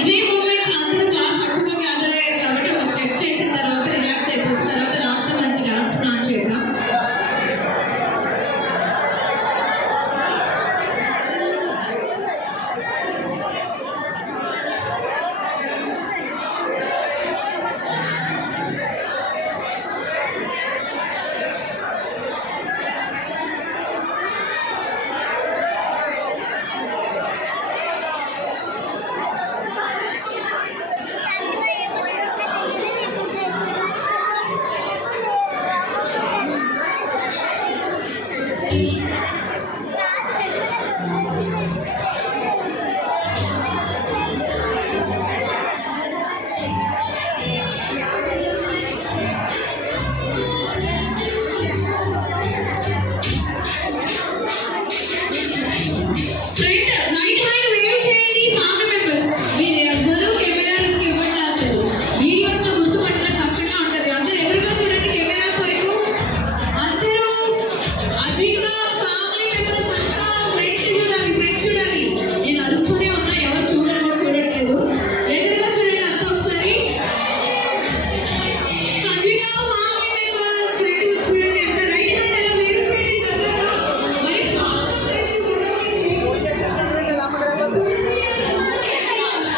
ఇదే మూమెంట్ అందరూ బాగా చక్కగా గ్యాదర్ అయ్యారు కాబట్టి ఒక స్టెప్ చేసిన తర్వాత రిలాక్స్ అయిపోయిన తర్వాత లాస్ట్ మంచి డాన్స్ స్టార్ట్ చేద్దాం. Thank you.